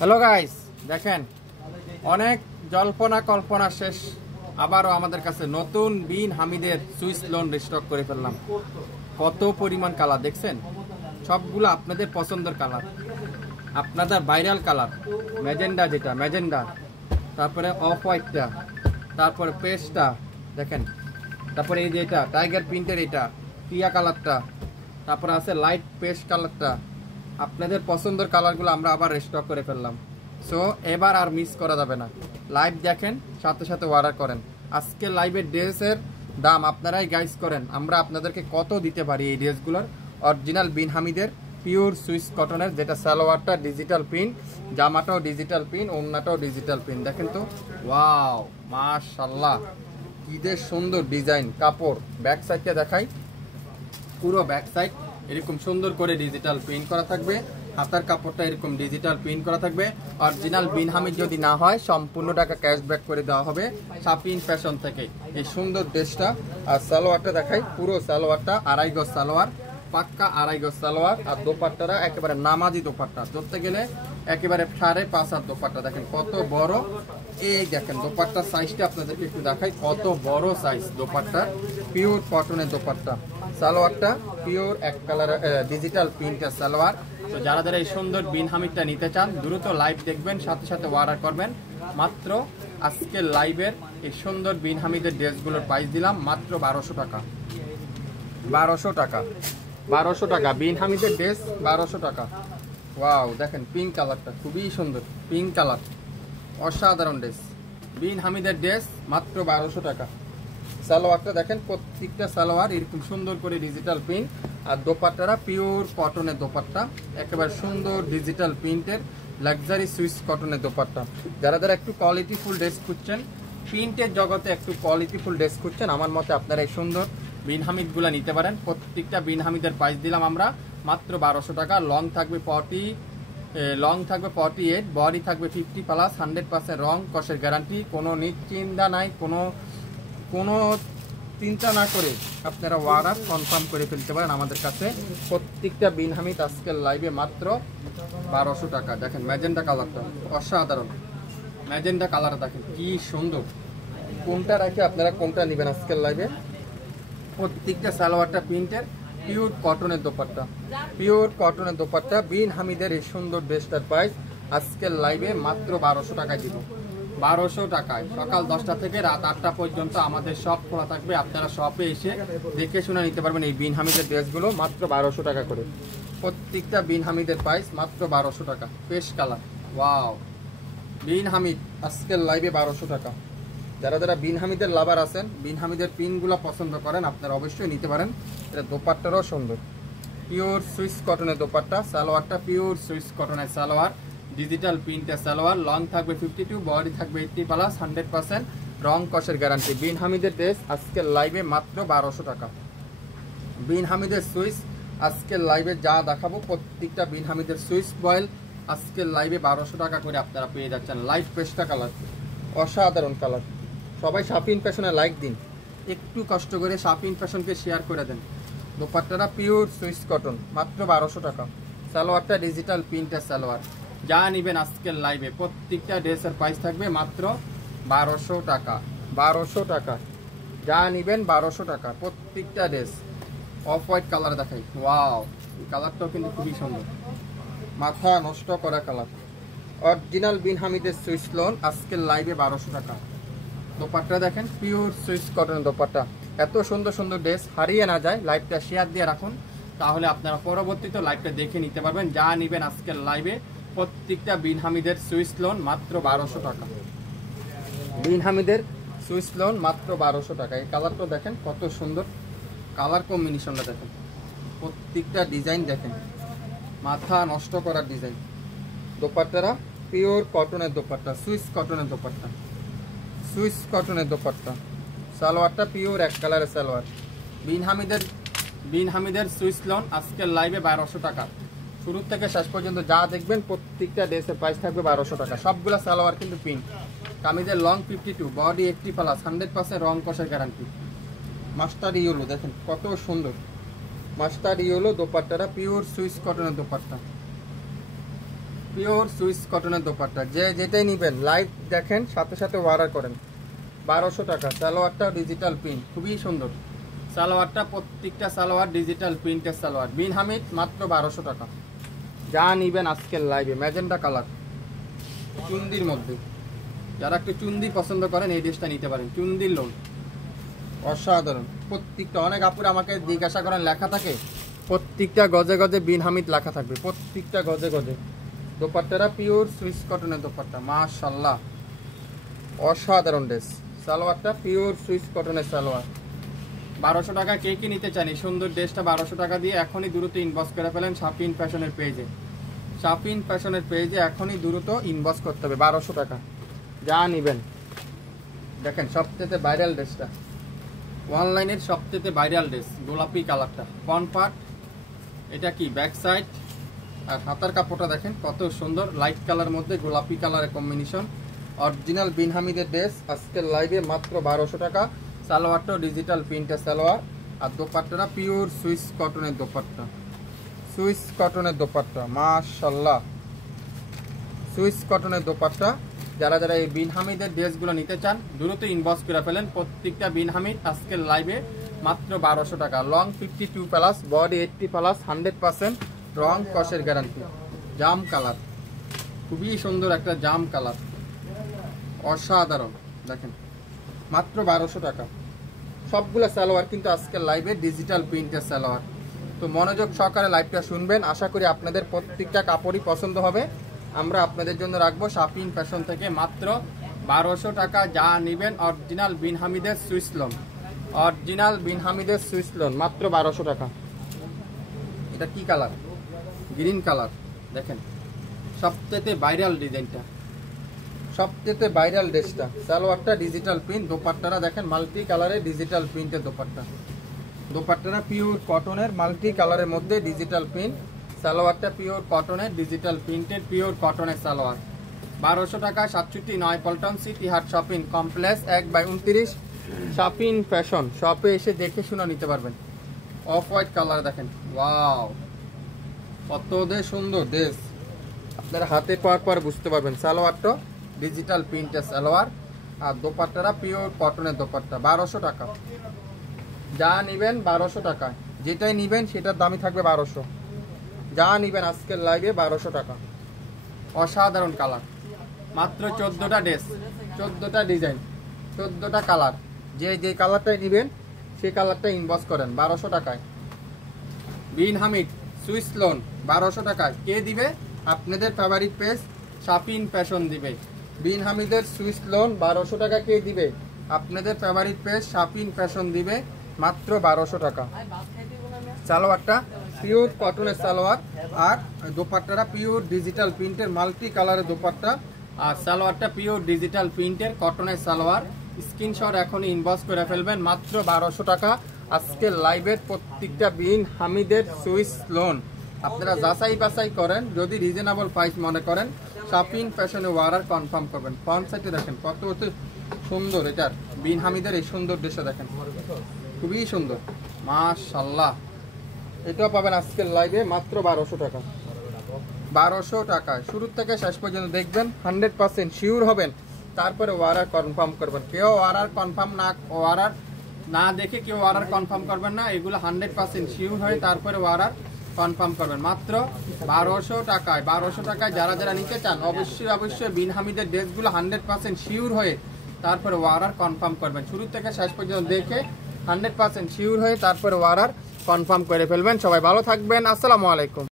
Hello guys, দেখেন অনেক জল্পনা কল্পনা শেষ, আবারও আমাদের কাছে নতুন বিন হামিদের সুইস লোন রিস্টক করে ফেললাম। কত পরিমাণ কালার দেখছেন, সবগুলো আপনাদের পছন্দের কালার, আপনাদের ভাইরাল কালার। ম্যাজেন্ডা, যেটা ম্যাজেন্ডা, তারপরে অফ হোয়াইটটা, তারপরে পেস্টটা দেখেন, তারপরে এই যে এটা টাইগার প্রিন্টের, এটা টিয়া কালারটা, তারপরে আছে লাইট পেস্ট কালারটা। আপনাদের পছন্দের কালারগুলো আমরা আবার রিস্টক করে ফেললাম। সো এবার আর মিস করা যাবে না, লাইভ দেখেন, সাথে সাথে অর্ডার করেন। আজকে লাইভের ড্রেসের দাম আপনারাই গাইস করেন, আমরা আপনাদেরকে কত দিতে পারি। এই ড্রেসগুলোর অরিজিনাল বিন হামিদের পিওর সুইস কটনের, যেটা সালোয়ারটা ডিজিটাল প্রিন্ট, জামাটাও ডিজিটাল প্রিন্ট, ওড়নাটাও ডিজিটাল প্রিন্ট। দেখেন তো, ওয়াও মাশাআল্লাহ, কি যে সুন্দর ডিজাইন। কাপড় ব্যাক সাইডটা দেখাই, পুরো ব্যাক সাইড এরকম সুন্দর করে ডিজিটাল প্রিন্ট করা থাকবে। হাতার কাপড়টা এরকম ডিজিটাল প্রিন্ট করা থাকবে। অরিজিনাল বিন হামিদ যদি না হয়, সম্পূর্ণ টাকা ক্যাশব্যাক করে দেওয়া হবে শাপিন ফ্যাশন থেকে। এই সুন্দর ড্রেসটা আর সালোয়ারটা দেখাই, পুরো সালোয়ারটা আড়াই গজ সালোয়ার, পাক্কা আড়াই গজ সালোয়ার। আর দোপাট্টারা একেবারে নামাজি দোপাট্টা, ধরতে গেলে একেবারে 5.5 হাত দোপাট্টা। দেখেন কত বড়, এই দেখেন দোপাট্টার সাইজটা আপনাদেরকে একটু দেখাই, কত বড় সাইজ দোপাট্টা। পিওর কটনের দোপাট্টা, সালোয়ারটা পিওর এক কালার ডিজিটাল প্রিন্টের সালোয়ার। তো যারা যারা এই সুন্দর বিন হামিদটা নিতে চান, দ্রুত লাইভ দেখবেন, সাথে সাথে অর্ডার করবেন। মাত্র আজকের লাইভের এই সুন্দর বিন হামিদের ড্রেসগুলোর প্রাইস দিলাম মাত্র 1200 টাকা। 1200 টাকা, 1200 টাকা বিন হামিদের ড্রেস, 1200 টাকা। ওয়াও, দেখেন পিঙ্ক কালারটা খুবই সুন্দর, পিঙ্ক কালার, অসাধারণ ড্রেস। বিন হামিদের ড্রেস মাত্র 1200 টাকা। সালোয়ারটা দেখেন, প্রত্যেকটা সালোয়ার এরকম সুন্দর করে ডিজিটাল প্রিন্ট। আর দোপাট্টারা পিওর কটনের দোপাট্টা, একেবারে সুন্দর ডিজিটাল প্রিন্টের লাক্সারি সুইস কটনের দোপাট্টা। যারা যারা একটু কোয়ালিটিফুল ড্রেস খুঁজছেন, প্রিন্টের জগতে একটু কোয়ালিটিফুল ড্রেস খুঁজছেন, আমার মতে আপনারা এই সুন্দর বিন হামিদগুলো নিতে পারেন। প্রত্যেকটা বিন হামিদের প্রাইস দিলাম আমরা মাত্র 1200 টাকা। লং থাকবে 48, বডি থাকবে 50+, 100% রং কষের গ্যারান্টি। কোনো নিশ্চিন্তা নাই, কোনো চিন্তা না করে আপনারা অর্ডার কনফার্ম করে ফেলতে পারেন আমাদের কাছে। প্রত্যেকটা বিন হামিদ আজকের লাইভে মাত্র 1200 টাকা। দেখেন ম্যাজেন্ডা কালারটা অসাধারণ, ম্যাজেন্ডা কালার দেখেন কি সুন্দর। কোনটা রাখে আপনারা কোনটা নেবেন আজকের লাইভে। প্রত্যেকটা সালোয়ারটা প্রিন্টের, পিওর কটনের দোপাট্টা, পিওর কটনের দোপাট্টা। বিন হামিদের এই সুন্দর ড্রেসটার প্রাইস আজকের লাইভে মাত্র 1200 টাকায় দিব। 1200 টাকায় সকাল 10টা থেকে রাত 8টা পর্যন্ত আমাদের শপ খোলা থাকবে। আপনারা শপে এসে দেখে শুনে নিতে পারবেন এই বিন হামিদের ড্রেসগুলো মাত্র 1200 টাকা করে। প্রত্যেকটা বিন হামিদের প্রাইস মাত্র 1200 টাকা। পেস্ট কালার, ওয়াও, বিন হামিদ আজকের লাইভে 1200 টাকা। যারা যারা বিন হামিদের লাভার আছেন, বিন হামিদের পিনগুলো পছন্দ করেন, আপনারা অবশ্যই নিতে পারেন। এটা দোপাট্টারও সুন্দর, পিওর সুইস কটনের দোপাট্টা। সালোয়ারটা পিওর সুইস কটনের সালোয়ার, ডিজিটাল প্রিন্টের সালোয়ার। লং থাকবে 52, বডি থাকবে 80+, 100% রং কষের গ্যারান্টি। বিন হামিদের ড্রেস আজকের লাইভে মাত্র 1200 টাকা। বিন হামিদের সুইস আজকের লাইভে যা দেখাবো, প্রত্যেকটা বিন হামিদের সুইস বয়েল আজকের লাইভে 1200 টাকা করে আপনারা পেয়ে যাচ্ছেন। লাইট পেস্টা কালার, অসাধারণ কালার। সবাই শাপিন ফ্যাশনে লাইক দিন, একটু কষ্ট করে শাপিন ফ্যাশনকে শেয়ার করে দেন। দোপাট্টাটা পিওর সুইস কটন, মাত্র 1200 টাকা। সালোয়ারটা ডিজিটাল প্রিন্টের সালোয়ার। যা নেবেন আজকের লাইভে, প্রত্যেকটা ড্রেসের প্রাইস থাকবে মাত্র 1200 টাকা। 1200 টাকা, যা নেবেন 1200 টাকা প্রত্যেকটা ড্রেস। অফ হোয়াইট কালার দেখাই, ওয়াও, এই কালারটাও কিন্তু খুবই সুন্দর, মাথা নষ্ট করা কালার। অরিজিনাল বিন হামিদের সুইস লোন আজকের লাইভে 1200 টাকা। দোপাট্টা দেখেন, পিওর সুইস কটনের দোপাট্টা। এত সুন্দর সুন্দর ড্রেস হারিয়ে না যায়, লাইভটা শেয়ার দিয়ে রাখুন, তাহলে আপনারা পরবর্তীতে লাইভটা দেখে নিতে পারবেন। যা নেবেন আজকের লাইভে, প্রত্যেকটা বিন হামিদের সুইস লোন মাত্র 1200 টাকা। বিন হামিদের সুইস লোন মাত্র 1200 টাকা। এই কালারটা দেখেন কত সুন্দর, কালার কম্বিনেশনটা দেখেন, প্রত্যেকটা ডিজাইন দেখেন, মাথা নষ্ট করার ডিজাইন। দোপাট্টারা পিওর কটনের দোপাট্টা, সুইস কটনের দোপাট্টা, সুইস কটনের দোপাট্টা। সালোয়ারটা পিওর এক কালারের সালোয়ার। বিন হামিদের সুইস লোন আজকের লাইভে 1200 টাকা। শুরু থেকে শেষ পর্যন্ত যা দেখবেন, প্রত্যেকটা ড্রেসের প্রাইস থাকবে 1200 টাকা। সবগুলা সালোয়ার কিন্তু পিঙ্ক। কামিজের লং 52, বডি 80+, 100% রং কষের গ্যারান্টি। মাস্টার ইয়েলো দেখেন কত সুন্দর, মাস্টার ইয়েলো দোপাট্টারা পিওর সুইস কটনের দোপাট্টা। পিওর সুইস কটনের দোপাট্টা, যে যেটাই নেবেন লাইভ দেখেন, সাথে সাথে অর্ডার করেন। 1200 টাকা। সালোয়ারটা ডিজিটাল প্রিন্ট, খুবই সুন্দর সালোয়ারটা, প্রত্যেকটা সালোয়ার ডিজিটাল প্রিন্টের সালোয়ার। বিন হামিদ মাত্র 1200 টাকা। যা নিবেন আজকের লাইভে, ম্যাজেন্টা কালার চুন্দির মধ্যে, যারা একটু চুন্দি পছন্দ করেন এই ড্রেসটা নিতে পারেন। চুন্দির লোন অসাধারণ, প্রত্যেকটা অনেক আপুরা আমাকে জিজ্ঞাসা করেন লেখা থাকে, প্রত্যেকটা গজে গজে বিন হামিদ লেখা থাকবে, প্রত্যেকটা গজে গজে। দোপাট্টারা পিওর সুইস কটনের দোপাট্টা, মাশাআল্লাহ অসাধারণ ড্রেস। সালোয়ারটা পিওর সুইস কটনের সালোয়ার। 1200 টাকা কে কি নিতে চান এই সুন্দর ড্রেসটা 1200 টাকা দিয়ে? এখনই দ্রুত ইনবক্স করে ফেলেন শাফিন ফ্যাশনের পেজে। শাফিন ফ্যাশনের পেজে এখনই দ্রুত ইনবক্স করতে হবে। 1200 টাকা যা নেবেন। দেখেন সবচেয়ে ভাইরাল ড্রেসটা, অনলাইনের সবচেয়ে ভাইরাল ড্রেস, গোলাপি কালারটা ফ্রন্ট পার্ট, এটা কি ব্যাক সাইড, আর হাতার কাপড়টা দেখেন কত সুন্দর, লাইট কালার মধ্যে গোলাপি কালারের কম্বিনেশন। অরিজিনাল বিন হামিদের ড্রেস আজকের লাইভে মাত্র 1200 টাকা। সালোয়ারটাও ডিজিটাল প্রিন্টের সালোয়ার, আর দোপাট্টাটা পিওর সুইস কটনের দোপাট্টা, সুইস কটনের দোপাট্টা মাশাআল্লাহ, সুইস কটনের দোপাট্টা। যারা যারা এই বিন হামিদের ড্রেসগুলো নিতে চান দ্রুত ইনবক্স করে ফেলেন। প্রত্যেকটা বিন হামিদ আজকের লাইভে মাত্র 1200 টাকা। লং 52 প্লাস, বডি 80 প্লাস, 100% রং কষের গ্যারান্টি। জাম কালার, খুবই সুন্দর একটা জাম কালার, অসাধারণ। দেখেন মাত্র 1200 টাকা। সবগুলো সালোয়ার কিন্তু আজকের লাইভে ডিজিটাল প্রিন্টের সালোয়ার। তো মনোযোগ সহকারে লাইভটা শুনবেন, আশা করি আপনাদের প্রত্যেকটা কাপড়ই পছন্দ হবে। আমরা আপনাদের জন্য রাখবো শাফিন ফ্যাশন থেকে মাত্র 1200 টাকা। যা নেবেন অরিজিনাল বিন হামিদের সুইস লোন, অরিজিনাল বিন হামিদের সুইস লোন মাত্র 1200 টাকা। এটা কি কালার? Green colour. দেখেন সবচেয়ে ভাইরাল ডিজাইনটা, সবচেয়ে ভাইরাল ড্রেসটা। সালোয়ারটা ডিজিটাল প্রিন্ট, দোপাট্টারা দেখেন মাল্টি কালারের ডিজিটাল প্রিন্টের দোপাট্টা। দোপাট্টারা পিওর কটনের মাল্টি কালারের মধ্যে ডিজিটাল প্রিন্ট। সালোয়ারটা পিওর কটনের ডিজিটাল প্রিন্টেড, পিওর কটনের সালোয়ার। 1200 টাকা। 67 পল্টন সিটি হাট শপিং কমপ্লেক্স 1/29 শাফিন ফ্যাশন শপে এসে দেখে শুনে নিতে পারবেন। অফ হোয়াইট কালার দেখেন, ওয়াও কত সুন্দর ড্রেস, আপনারা হাতে পাওয়ার পর বুঝতে পারবেন। সালোয়ারটা ডিজিটাল প্রিন্টের সালোয়ার, আর দোপাট্টারা পিওর কটনের দোপাট্টা। 1200 টাকা। যা নেবেন 1200 টাকা, যেটাই নেবেন সেটার দামই থাকবে 1200। যা নেবেন আজকের লাইভে 1200 টাকা। অসাধারণ কালার, মাত্র 14টা ড্রেস, 14টা ডিজাইন, 14টা কালার। যে কালারটাই নেবেন সেই কালারটা ইনবক্স করেন 1200 টাকায়। বিন হামিদ সুইস লোন 1200 টাকায়। কে দিবে? আপনাদের ফেভারিট পেজ শাফিন ফ্যাশন দিবে। বিন হামিদের সুইস লোন 1200 টাকা কে দিবে? আপনাদের ফেভারিট পেজ শাফিন ফ্যাশন দিবে মাত্র 1200 টাকা। সালোয়ারটা পিওর কটনের সালোয়ার, আর দোপাট্টাটা পিওর ডিজিটাল প্রিন্টের মাল্টি কালারের দোপাট্টা, আর সালোয়ারটা পিওর ডিজিটাল প্রিন্টের কটনের সালোয়ার। স্ক্রিনশট এখনই ইনবক্স করে ফেলবেন মাত্র 1200 টাকা। আজকের লাইভের প্রত্যেকটা বিন হামিদের সুইস লোন আপনারা যাচাই বাছাই করেন, যদি রিজনেবল প্রাইস মনে করেন শাফিন ফ্যাশনে অর্ডার কনফার্ম করবেন। ফ্রন্ট সাইডে দেখেন কত সুন্দর, এটার বিন হামিদের এই সুন্দর ড্রেসটা দেখেন, খুবই সুন্দর মাশাআল্লাহ। এটাও পাবেন আজকের লাইভে মাত্র 1200 টাকা। 1200 টাকায় শুরু থেকে শেষ পর্যন্ত দেখবেন, 100% শিওর হবেন, তারপরে অর্ডার কনফার্ম করবেন। কেউ অর্ডার কনফার্ম না, অর্ডার না দেখে কেউ অর্ডার কনফার্ম করবেন না, এগুলো 100% শিওর হয়ে তারপরে অর্ডার কনফার্ম করবেন মাত্র 1200 টাকায়। 1200 টাকায় যারা যারা নিতে চান অবশ্যই বিন হামিদের ড্রেসগুলো 100% শিওর হয়ে তারপরে অর্ডার কনফার্ম করবেন। শুরু থেকে শেষ পর্যন্ত দেখে 100% শিওর হয়ে তারপরে অর্ডার কনফার্ম করে ফেলবেন। সবাই ভালো থাকবেন, আসসালামু আলাইকুম।